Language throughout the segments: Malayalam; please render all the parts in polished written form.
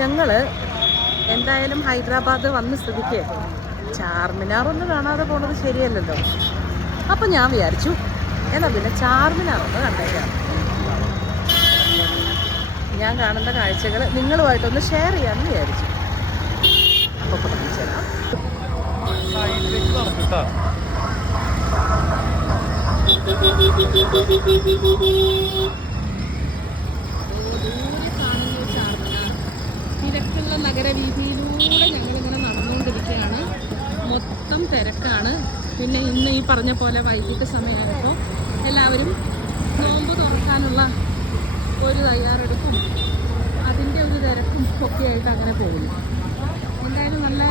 ഞങ്ങൾ എന്തായാലും ഹൈദരാബാദ് വന്ന് സ്ഥിതിക്ക് ചാർമിനാർ ഒന്ന് കാണാതെ പോണത് ശരിയല്ലല്ലോ. അപ്പം ഞാൻ വിചാരിച്ചു എന്നാൽ പിന്നെ ചാർമിനാർ ഒന്ന് കണ്ടേക്കാം. ഞാൻ കാണുന്ന കാഴ്ചകൾ നിങ്ങളുമായിട്ടൊന്ന് ഷെയർ ചെയ്യാമെന്ന് വിചാരിച്ചു. അപ്പോൾ കാണിച്ചു തരാം. തിരക്കുള്ള നഗരവീതിയിലൂടെ ഞങ്ങളിങ്ങനെ നടന്നുകൊണ്ടിരിക്കുകയാണ്. മൊത്തം തിരക്കാണ്. പിന്നെ ഇന്ന് ഈ പറഞ്ഞ പോലെ വൈകിട്ട് സമയമായപ്പോൾ എല്ലാവരും നോമ്പ് തുറക്കാനുള്ള ഒരു തയ്യാറെടുപ്പും അതിൻ്റെ ഒരു തിരക്കും ഒക്കെ ആയിട്ട് അങ്ങനെ പോകുന്നു. എന്തായാലും നല്ല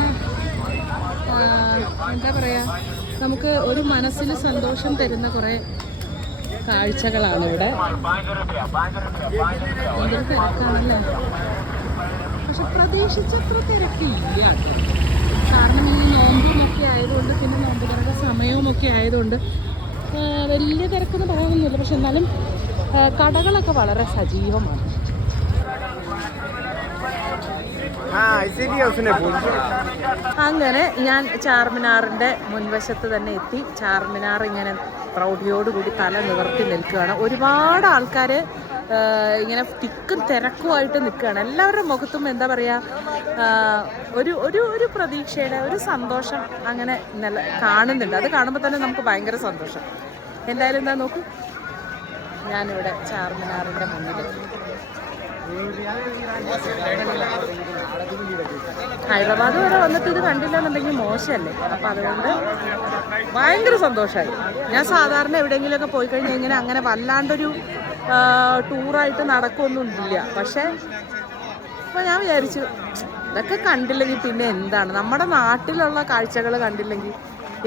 എന്താ പറയുക, നമുക്ക് ഒരു മനസ്സിന് സന്തോഷം തരുന്ന കുറേ കാഴ്ചകളാണ് ഇവിടെ. എന്തൊരു തിരക്കാണല്ലേ. പക്ഷെ പ്രതീക്ഷിച്ചത്ര തിരക്കില്ല. കാരണം ഈ നോമ്പുമൊക്കെ ആയതുകൊണ്ട്, പിന്നെ നോമ്പ് തുറന്ന സമയവുമൊക്കെ ആയതുകൊണ്ട് വലിയ തിരക്കൊന്നും പറയാനൊന്നുമില്ല. പക്ഷെ എന്നാലും കടകളൊക്കെ വളരെ സജീവമാണ്. അങ്ങനെ ഞാൻ ചാർമിനാറിൻ്റെ മുൻവശത്ത് തന്നെ എത്തി. ചാർമിനാർ ഇങ്ങനെ പ്രൗഢിയോടുകൂടി തല നിവർത്തി നിൽക്കുകയാണ്. ഒരുപാട് ആൾക്കാർ ഇങ്ങനെ തിക്കും തിരക്കുമായിട്ട് നിൽക്കുകയാണ്. എല്ലാവരുടെ മുഖത്തും എന്താ പറയുക, ഒരു പ്രതീക്ഷയുടെ ഒരു സന്തോഷം അങ്ങനെ കാണുന്നുണ്ട്. അത് കാണുമ്പോൾ തന്നെ നമുക്ക് ഭയങ്കര സന്തോഷം. എന്തായാലും എന്താ നോക്കൂ, ഞാനിവിടെ ചാർമിനാറിൻ്റെ മുന്നിൽ. ഹൈദരാബാദ് വരെ വന്നിട്ട് ഇത് കണ്ടില്ല എന്നുണ്ടെങ്കിൽ മോശമല്ലേ. അപ്പം അതുകൊണ്ട് ഭയങ്കര സന്തോഷമായി. ഞാൻ സാധാരണ എവിടെയെങ്കിലുമൊക്കെ പോയി കഴിഞ്ഞാൽ ഇങ്ങനെ അങ്ങനെ വല്ലാണ്ടൊരു ടൂറായിട്ട് നടക്കുമൊന്നും ഇല്ല. പക്ഷേ അപ്പോൾ ഞാൻ വിചാരിച്ചു ഇതൊക്കെ കണ്ടില്ലെങ്കിൽ പിന്നെ എന്താണ്, നമ്മുടെ നാട്ടിലുള്ള കാഴ്ചകൾ കണ്ടില്ലെങ്കിൽ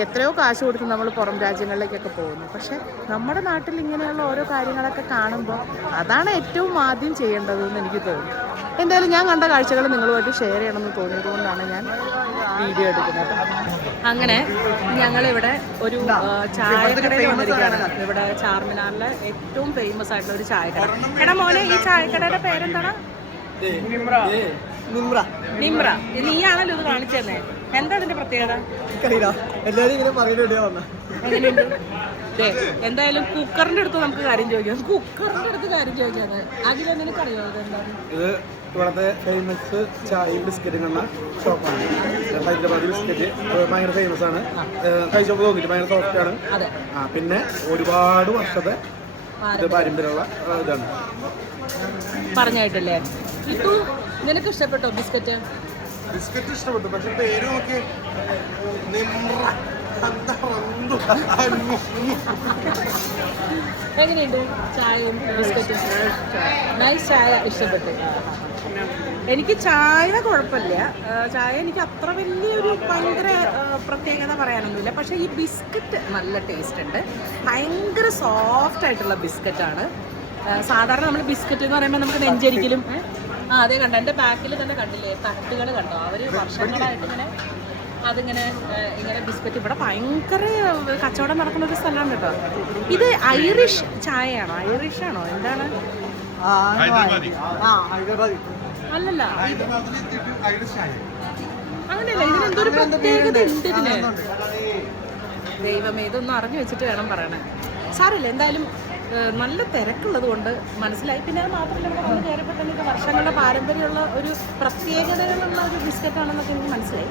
എത്രയോ കാശ് കൊടുത്ത് നമ്മൾ പുറം രാജ്യങ്ങളിലേക്കൊക്കെ പോകുന്നു. പക്ഷെ നമ്മുടെ നാട്ടിൽ ഇങ്ങനെയുള്ള ഓരോ കാര്യങ്ങളൊക്കെ കാണുമ്പോൾ അതാണ് ഏറ്റവും ആദ്യം ചെയ്യേണ്ടതെന്ന് എനിക്ക് തോന്നുന്നു. എന്തായാലും ഞാൻ കണ്ട കാഴ്ചകൾ നിങ്ങളുമായിട്ട് ഷെയർ ചെയ്യണമെന്ന് തോന്നിയതുകൊണ്ടാണ് ഞാൻ വീഡിയോ എടുക്കുന്നത്. അങ്ങനെ ഞങ്ങളിവിടെ ഒരു ചായക്കടയിൽ വന്നിരിക്കുകയാണ്. ഇവിടെ ചാർമിനാറിലെ ഏറ്റവും ഫേമസ് ആയിട്ടുള്ള ഒരു ചായക്കട. എടാ മോനെ, ഈ ചായക്കടയുടെ പേരെന്താണ്? നിമ്ര. നീയാണല്ലോ ഇത് കാണിച്ചു തന്നെ. എന്താ അതിന്റെ പ്രത്യേകത? എങ്ങനെയുണ്ട്? എന്തായാലും കുക്കറിന്റെ അടുത്ത് നമുക്ക് കാര്യം ചോദിക്കാം. കുക്കറിന്റെ അടുത്ത് കാര്യം ചോദിക്കാതെ അതിൽ നിനക്കറിയോ ഇതെന്താണ്? ഇത് ഇവിടുത്തെ ഫേമസ് ചായയും ബിസ്ക്കറ്റും ഷോപ്പാണ്. ഹൈദരാബാദി ബിസ്ക്കറ്റ് ഭയങ്കര ഫേമസ് ആണ്. കഴിച്ചപ്പോൾ തോന്നിട്ട് ഭയങ്കര സോഫ്റ്റ് ആണ്. പിന്നെ ഒരുപാട് വർഷത്തെ പാരമ്പര്യമുള്ള ഇതാണ്. പറഞ്ഞായിട്ടല്ലേ. ഇതു നിനക്ക് ഇഷ്ടപ്പെട്ടോ ബിസ്ക്കറ്റ്? ബിസ്ക്കറ്റ് ഇഷ്ടപ്പെട്ടു. പക്ഷെ പേര് നോക്കി എങ്ങനെയുണ്ട് ചായയും ബിസ്ക്കറ്റും? നൈസ് ചായ ഇഷ്ടപ്പെട്ടു. എനിക്ക് ചായ കുഴപ്പമില്ല. ചായ എനിക്ക് അത്ര വലിയൊരു ഭയങ്കര പ്രത്യേകത പറയാനൊന്നുമില്ല. പക്ഷേ ഈ ബിസ്ക്കറ്റ് നല്ല ടേസ്റ്റ് ഉണ്ട്. ഭയങ്കര സോഫ്റ്റ് ആയിട്ടുള്ള ബിസ്ക്കറ്റാണ്. സാധാരണ നമ്മൾ ബിസ്ക്കറ്റ് എന്ന് പറയുമ്പോൾ നമുക്ക് നെഞ്ചരിക്കലും അതേ കണ്ടോ, എൻ്റെ ബാക്കിൽ തന്നെ കണ്ടില്ലേ തട്ടുകൾ കണ്ടോ. അവർ വർഷങ്ങളായിട്ട് ഇങ്ങനെ ബിസ്ക്കറ്റ് ഇവിടെ ഭയങ്കര കച്ചവടം നടക്കുന്ന ഒരു സ്ഥലമാണ് കേട്ടോ. ഇത് ഐറിഷ് ചായയാണോ? ഐറിഷ് ആണോ എന്താണ്? അല്ലല്ല, അങ്ങനെയല്ല. ഇതിനെന്തൊരു പ്രത്യേകത ഉണ്ട് ഇതിന്. ദൈവമേ, ഇതൊന്നും അറിഞ്ഞു വെച്ചിട്ട് വേണം പറയണേ. സാരമില്ല, എന്തായാലും നല്ല തിരക്കുള്ളത് കൊണ്ട് മനസ്സിലായി. പിന്നെ അത് മാത്രമല്ല, ഇവിടെ വന്ന് കയറിയപ്പോൾ തന്നെ ഇത് വർഷങ്ങളുടെ പാരമ്പര്യമുള്ള ഒരു പ്രത്യേകതകളുള്ള ഒരു ബിസ്ക്കറ്റാണെന്നൊക്കെ എനിക്ക് മനസ്സിലായി.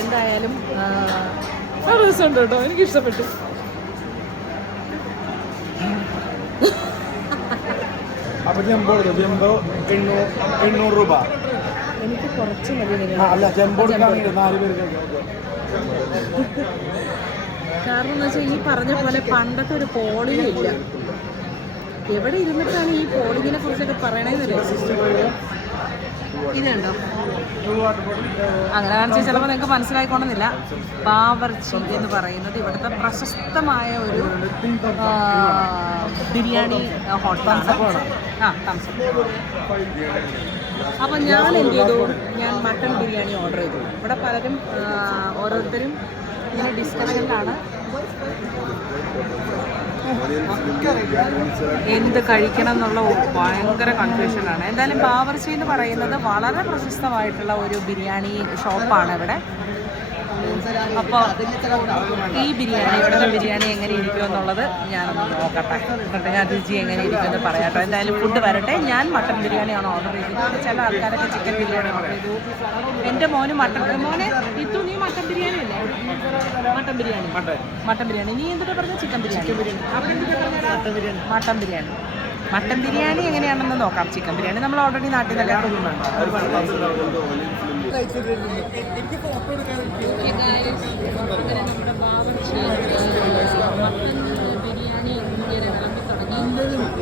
എന്തായാലും രസമുണ്ട് കേട്ടോ, എനിക്ക് ഇഷ്ടപ്പെട്ടു. എനിക്ക് കുറച്ച് കാരണം എന്ന് വെച്ചാൽ ഈ പറഞ്ഞ പോലെ പണ്ടത്തെ ഒരു പോളിംഗ് ഇല്ല. എവിടെ ഇരുന്നിട്ടാണ് ഈ പോളിങ്ങിനെ കുറിച്ചൊക്കെ പറയണേന്നല്ലേ. ഇതുണ്ടോ അങ്ങനെ കാണിച്ചാൽ ചിലപ്പോൾ നിങ്ങൾക്ക് മനസ്സിലായിക്കോണമെന്നില്ല. ബാവർച്ചി എന്ന് പറയുന്നത് ഇവിടുത്തെ പ്രശസ്തമായ ഒരു ബിരിയാണി ഹോട്ടലാണ്. അപ്പം ഞാൻ എന്ത് ചെയ്തു, ഞാൻ മട്ടൺ ബിരിയാണി ഓർഡർ ചെയ്തു. ഇവിടെ പലരും ഓരോരുത്തരും ഇങ്ങനെ ഡിസ്കഷനിലാണ്. എന്ത് കഴിക്കണം എന്നുള്ള ഭയങ്കര കൺഫ്യൂഷനാണ്. എന്തായാലും ബാവർച്ചി എന്ന് പറയുന്നത് വളരെ പ്രശസ്തമായിട്ടുള്ള ഒരു ബിരിയാണി ഷോപ്പാണ് ഇവിടെ. അപ്പോൾ ഈ ബിരിയാണി, ഇവിടുത്തെ ബിരിയാണി എങ്ങനെ ഇരിക്കും എന്നുള്ളത് ഞാനൊന്ന് നോക്കട്ടെ, എന്നിട്ട് ഞാൻ രുചി എങ്ങനെ ഇരിക്കുമെന്ന് പറയാട്ടോ. എന്തായാലും ഫുഡ് വരട്ടെ. ഞാൻ മട്ടൻ ബിരിയാണിയാണ് ഓർഡർ ചെയ്തത്. ചില ആൾക്കാരൊക്കെ ചിക്കൻ ബിരിയാണി ഓർഡർ ചെയ്തു. എൻ്റെ മോന് മോനെ ഇതു നീ മട്ടൻ ബിരിയാണി അല്ലേ? മട്ടൻ ബിരിയാണി. നീ എന്തിട്ടാ പറഞ്ഞത്? ചിക്കൻ ബിരിയാണി. അവിടെ എന്തിട്ടാ പറഞ്ഞത്? മട്ടൻ ബിരിയാണി. മട്ടൻ ബിരിയാണി എങ്ങനെയാണെന്ന് നോക്കാം. ചിക്കൻ ബിരിയാണി നമ്മൾ ഓൾറെഡി നാട്ടിൽ നിന്നല്ലേ കൊണ്ടുവന്നുണ്ട്. നമ്മുടെ ബാവർച്ചി മട്ടൻ ബിരിയാണി ഇങ്ങനെ വിളമ്പി തുടങ്ങി.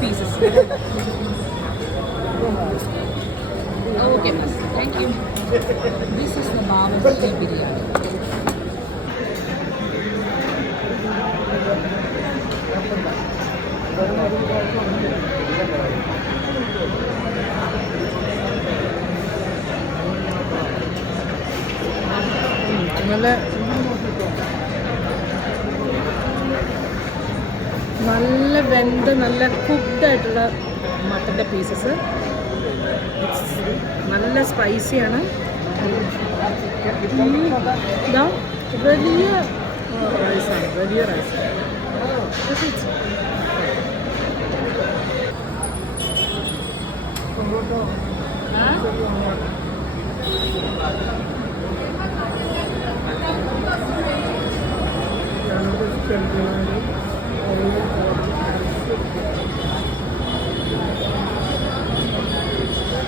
പീസസ്. ഓക്കെ ബസ്, thank you. This is the Bawarchi biryani. നല്ല വെന്ത് നല്ല കുക്ക്ഡായിട്ടുള്ള മട്ടൻ്റെ പീസസ്. നല്ല സ്പൈസിയാണ്. ഇതാ വലിയ റൈസാണ്, വലിയ റൈസ്.